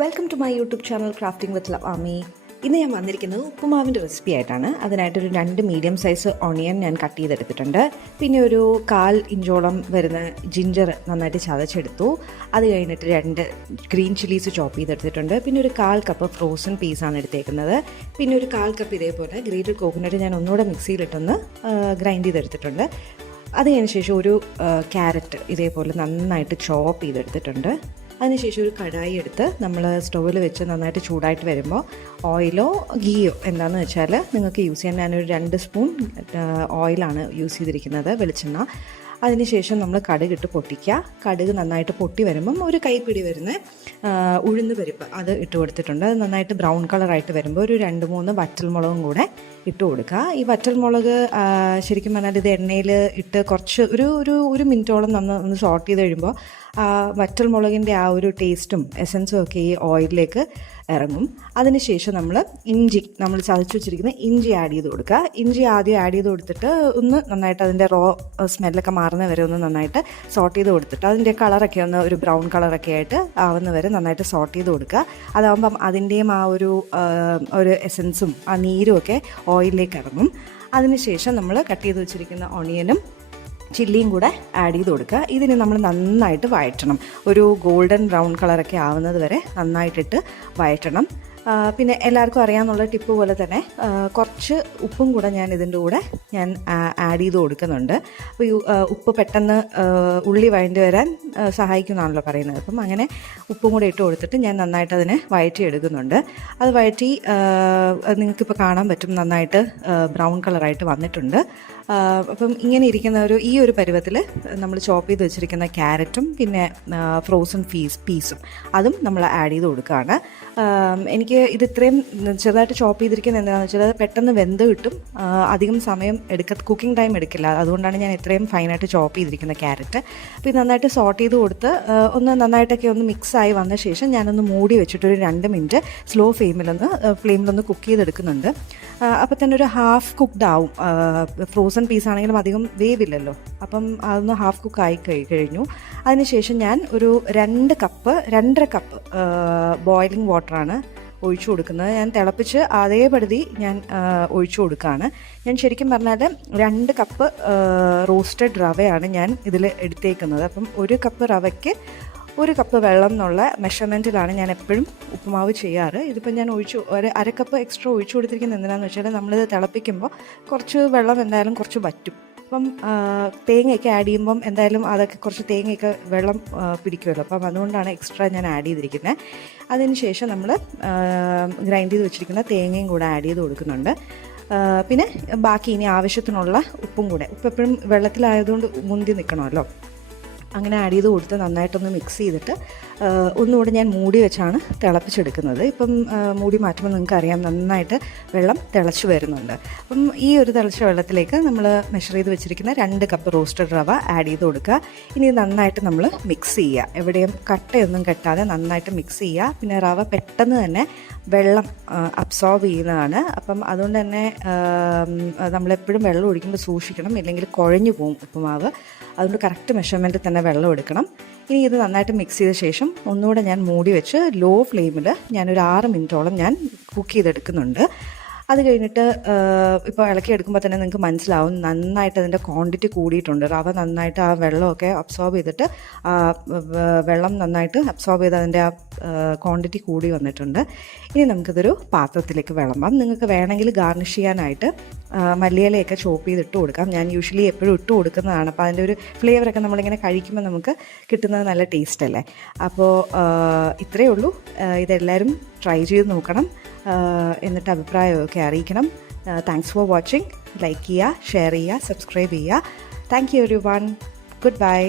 Welcome to my YouTube channel crafting with Aami. ഇന്ന് ഞാൻ വന്നിരിക്കുന്നത് ഉപ്പുമാവിൻ്റെ റെസിപ്പി ആയിട്ടാണ്. അതിനായിട്ടൊരു 2 മീഡിയം സൈസ് ഓണിയൻ ഞാൻ കട്ട് ചെയ്തെടുത്തിട്ടുണ്ട്. പിന്നെ ഒരു 1/4 ഇഞ്ചോളം വരുന്ന ജിഞ്ചർ നന്നായിട്ട് ചതച്ചെടുത്തു. അത് കഴിഞ്ഞിട്ട് 2 ഗ്രീൻ ചില്ലീസ് ചോപ്പ് ചെയ്തെടുത്തിട്ടുണ്ട്. പിന്നെ ഒരു 1/4 കപ്പ് ഫ്രോസൺ പീസാണ് എടുത്തേക്കുന്നത്. പിന്നെ ഒരു 1/4 കപ്പ് ഇതേപോലെ ഗ്രേറ്റഡ് കോക്കനട്ട് ഞാൻ ഒന്നുകൂടെ മിക്സിയിലിട്ടൊന്ന് ഗ്രൈൻഡ് ചെയ്തെടുത്തിട്ടുണ്ട്. അത് കഴിഞ്ഞ ശേഷം ഒരു ക്യാരറ്റ് ഇതേപോലെ നന്നായിട്ട് ചോപ്പ് ചെയ്തെടുത്തിട്ടുണ്ട്. അതിനുശേഷം ഒരു കടായി എടുത്ത് നമ്മൾ സ്റ്റൗവിൽ വെച്ച് നന്നായിട്ട് ചൂടായിട്ട് വരുമ്പോൾ ഓയിലോ ഗീയോ എന്താണെന്ന് വെച്ചാൽ നിങ്ങൾക്ക് യൂസ് ചെയ്യാൻ. ഞാനൊരു 2 സ്പൂൺ ഓയിലാണ് യൂസ് ചെയ്തിരിക്കുന്നത്, വെളിച്ചെണ്ണ. അതിനുശേഷം നമ്മൾ കടുകിട്ട് പൊട്ടിക്കുക. കടുക് നന്നായിട്ട് പൊട്ടി വരുമ്പം ഒരു കൈപ്പിടി വരുന്ന ഉഴുന്ന് പരിപ്പ് അത് ഇട്ട് കൊടുത്തിട്ടുണ്ട്. അത് നന്നായിട്ട് ബ്രൗൺ കളറായിട്ട് വരുമ്പോൾ ഒരു 2-3 വറ്റൽമുളകും കൂടെ ഇട്ട് കൊടുക്കുക. ഈ വറ്റൽമുളക് ശരിക്കും പറഞ്ഞാൽ ഇത് എണ്ണയിൽ ഇട്ട് കുറച്ച് ഒരു മിനിറ്റോളം ഒന്ന് സോട്ട് ചെയ്ത് കഴിയുമ്പോൾ വറ്റൽമുളകിൻ്റെ ആ ഒരു ടേസ്റ്റും എസൻസും ഒക്കെ ഈ ഓയിലിലേക്ക് ഇറങ്ങും. അതിനുശേഷം നമ്മൾ ചതച്ച് വെച്ചിരിക്കുന്ന ഇഞ്ചി ആഡ് ചെയ്ത് കൊടുക്കുക. ഇഞ്ചി ആദ്യം ആഡ് ചെയ്ത് കൊടുത്തിട്ട് ഒന്ന് നന്നായിട്ട് അതിൻ്റെ സ്മെല്ലൊക്കെ മാറുന്ന വരെ ഒന്ന് നന്നായിട്ട് സോട്ട് ചെയ്ത് കൊടുത്തിട്ട് അതിൻ്റെ കളറൊക്കെ ഒന്ന് ഒരു ബ്രൗൺ കളറൊക്കെ ആയിട്ട് ആവുന്ന വരെ നന്നായിട്ട് സോട്ട് ചെയ്ത് കൊടുക്കുക. അതാകുമ്പം അതിൻ്റെയും ആ ഒരു എസൻസും ആ നീരും ഒക്കെ ഓയിലിലേക്ക് ഇറങ്ങും. അതിനുശേഷം നമ്മൾ കട്ട് ചെയ്ത് വെച്ചിരിക്കുന്ന ഓണിയനും ചില്ലിയും കൂടെ ആഡ് ചെയ്ത് കൊടുക്കുക. ഇതിന് നമ്മൾ നന്നായിട്ട് വഴറ്റണം. ഒരു ഗോൾഡൻ ബ്രൗൺ കളറൊക്കെ ആവുന്നത് വരെ നന്നായിട്ടിട്ട് വഴറ്റണം. പിന്നെ എല്ലാവർക്കും അറിയാമെന്നുള്ള ടിപ്പ് പോലെ തന്നെ കുറച്ച് ഉപ്പും കൂടെ ഞാൻ ഇതിൻ്റെ കൂടെ ആഡ് ചെയ്ത് കൊടുക്കുന്നുണ്ട്. അപ്പോൾ ഈ ഉപ്പ് പെട്ടെന്ന് ഉള്ളി വഴണ്ടി വരാൻ സഹായിക്കുമെന്നാണല്ലോ പറയുന്നത്. അപ്പം അങ്ങനെ ഉപ്പും കൂടെ ഇട്ട് കൊടുത്തിട്ട് ഞാൻ നന്നായിട്ട് അതിനെ വഴറ്റി എടുക്കുന്നുണ്ട്. അത് വഴറ്റി നിങ്ങൾക്കിപ്പോൾ കാണാൻ പറ്റും നന്നായിട്ട് ബ്രൗൺ കളറായിട്ട് വന്നിട്ടുണ്ട്. അപ്പം ഇങ്ങനെ ഇരിക്കുന്ന ഈ ഒരു പരുവത്തിൽ നമ്മൾ ചോപ്പ് ചെയ്ത് വെച്ചിരിക്കുന്ന ക്യാരറ്റും പിന്നെ ഫ്രോസൺ പീസും അതും നമ്മൾ ആഡ് ചെയ്ത് കൊടുക്കുകയാണ്. എനിക്ക് ഇത് ഇത്രയും ചെറുതായിട്ട് ചോപ്പ് ചെയ്തിരിക്കുന്നത് എന്താണെന്ന് വെച്ചാൽ പെട്ടെന്ന് വെന്ത് കിട്ടും, അധികം സമയം കുക്കിംഗ് ടൈം എടുക്കില്ല. അതുകൊണ്ടാണ് ഞാൻ ഇത്രയും ഫൈനായിട്ട് ചോപ്പ് ചെയ്തിരിക്കുന്ന ക്യാരറ്റ്. അപ്പോൾ ഇത് നന്നായിട്ട് സോട്ട് ചെയ്ത് കൊടുത്ത് ഒന്ന് നന്നായിട്ടൊക്കെ ഒന്ന് മിക്സായി വന്ന ശേഷം ഞാനൊന്ന് മൂടി വെച്ചിട്ടൊരു 2 മിനിറ്റ് സ്ലോ ഫ്ലെയിമിലൊന്ന് കുക്ക് ചെയ്തെടുക്കുന്നുണ്ട്. അപ്പോൾ തന്നെ ഒരു ഹാഫ് കുക്ക്ഡ് ആവും. ഫ്രോസൺ പീസാണെങ്കിലും അധികം വേവില്ലല്ലോ, അപ്പം അതൊന്ന് ഹാഫ് കുക്ക് ആയി കഴിഞ്ഞു. അതിനുശേഷം ഞാൻ ഒരു 2.5 കപ്പ് ബോയിലിംഗ് വാട്ടറാണ് ഒഴിച്ചു കൊടുക്കുന്നത്. ഞാൻ തിളപ്പിച്ച് അതേപടി ഞാൻ ഒഴിച്ചു കൊടുക്കുകയാണ്. ഞാൻ ശരിക്കും പറഞ്ഞാൽ 2 കപ്പ് റോസ്റ്റഡ് റവയാണ് ഞാൻ ഇതിൽ എടുത്തേക്കുന്നത്. അപ്പം 1 കപ്പ് റവയ്ക്ക് 1 കപ്പ് വെള്ളം എന്നുള്ള മെഷർമെൻറ്റിലാണ് ഞാൻ എപ്പോഴും ഉപ്പുമാവ് ചെയ്യാറ്. ഇതിപ്പോൾ ഞാൻ ഒരു 1/2 കപ്പ് എക്സ്ട്രാ ഒഴിച്ചു കൊടുത്തിരിക്കുന്നത് എന്തിനാണെന്ന് വെച്ചാൽ നമ്മളിത് തിളപ്പിക്കുമ്പോൾ കുറച്ച് വെള്ളം എന്തായാലും കുറച്ച് വറ്റും. അപ്പം തേങ്ങയൊക്കെ ആഡ് ചെയ്യുമ്പം എന്തായാലും അതൊക്കെ കുറച്ച് തേങ്ങയൊക്കെ വെള്ളം പിടിക്കുമല്ലോ. അപ്പം അതുകൊണ്ടാണ് എക്സ്ട്രാ ഞാൻ ആഡ് ചെയ്തിരിക്കുന്നത്. അതിന് ശേഷം നമ്മൾ ഗ്രൈൻഡ് ചെയ്ത് വെച്ചിരിക്കുന്ന തേങ്ങയും കൂടെ ആഡ് ചെയ്ത് കൊടുക്കുന്നുണ്ട്. പിന്നെ ബാക്കി ഇനി ആവശ്യത്തിനുള്ള ഉപ്പും കൂടെ. ഉപ്പ് എപ്പോഴും വെള്ളത്തിലായതുകൊണ്ട് മുന്തി നിൽക്കണമല്ലോ. അങ്ങനെ ആഡ് ചെയ്ത് കൊടുത്ത് നന്നായിട്ടൊന്ന് മിക്സ് ചെയ്തിട്ട് ഒന്നുകൂടെ ഞാൻ മൂടി വെച്ചാണ് തിളപ്പിച്ചെടുക്കുന്നത്. ഇപ്പം മൂടി മാറ്റുമ്പോൾ നിങ്ങൾക്കറിയാം നന്നായിട്ട് വെള്ളം തിളച്ച് വരുന്നുണ്ട്. അപ്പം ഈ ഒരു തിളച്ച വെള്ളത്തിലേക്ക് നമ്മൾ മെഷർ ചെയ്ത് വെച്ചിരിക്കുന്ന 2 കപ്പ് റോസ്റ്റഡ് റവ ആഡ് ചെയ്ത് കൊടുക്കുക. ഇനി നന്നായിട്ട് നമ്മൾ മിക്സ് ചെയ്യുക. എവിടെയും കട്ടയൊന്നും കെട്ടാതെ നന്നായിട്ട് മിക്സ് ചെയ്യുക. പിന്നെ റവ പെട്ടെന്ന് തന്നെ വെള്ളം അബ്സോർബ് ചെയ്യുന്നതാണ്. അപ്പം അതുകൊണ്ട് തന്നെ നമ്മളെപ്പോഴും വെള്ളം ഒഴിക്കുമ്പോൾ സൂക്ഷിക്കണം, ഇല്ലെങ്കിൽ കുഴഞ്ഞു പോകും ഉപ്പുമാവ്. അതുകൊണ്ട് കറക്റ്റ് മെഷർമെൻറ്റിൽ തന്നെ വെള്ളം എടുക്കണം. ഇനി ഇത് നന്നായിട്ട് മിക്സ് ചെയ്ത ശേഷം ഒന്നുകൂടെ ഞാൻ മൂടി വെച്ച് ലോ ഫ്ലെയിമിൽ ഞാനൊരു 6 മിനിറ്റോളം ഞാൻ കുക്ക് ചെയ്തെടുക്കുന്നുണ്ട്. അത് കഴിഞ്ഞിട്ട് ഇപ്പോൾ ഇളക്കിയെടുക്കുമ്പോൾ തന്നെ നിങ്ങൾക്ക് മനസ്സിലാവും നന്നായിട്ട് അതിൻ്റെ ക്വാണ്ടിറ്റി കൂടിയിട്ടുണ്ട്. റവ നന്നായിട്ട് ആ വെള്ളമൊക്കെ അബ്സോർബ് ചെയ്തിട്ട് വെള്ളം നന്നായിട്ട് അബ്സോർബ് ചെയ്ത് അതിൻ്റെ ആ ക്വാണ്ടിറ്റി കൂടി വന്നിട്ടുണ്ട്. ഇനി നമുക്കിതൊരു പാത്രത്തിലേക്ക് വിളമ്പാം. നിങ്ങൾക്ക് വേണമെങ്കിൽ ഗാർണിഷ് ചെയ്യാനായിട്ട് മല്ലിയിലയൊക്കെ ചോപ്പ് ചെയ്തിട്ട് കൊടുക്കാം. ഞാൻ യൂഷ്വലി എപ്പോഴും ഇട്ട് കൊടുക്കുന്നതാണ്. അപ്പോൾ അതിൻ്റെ ഒരു ഫ്ലേവറൊക്കെ നമ്മളിങ്ങനെ കഴിക്കുമ്പോൾ നമുക്ക് കിട്ടുന്നത് നല്ല ടേസ്റ്റ് അല്ലേ. അപ്പോൾ ഇത്രയേ ഉള്ളൂ. ഇതെല്ലാവരും ട്രൈ ചെയ്ത് നോക്കണം, എന്നിട്ട് അഭിപ്രായമൊക്കെ അറിയിക്കണം. Thanks for watching. ലൈക്ക് ചെയ്യുക, ഷെയർ ചെയ്യുക, സബ്സ്ക്രൈബ് ചെയ്യുക. Thank you everyone. Good bye.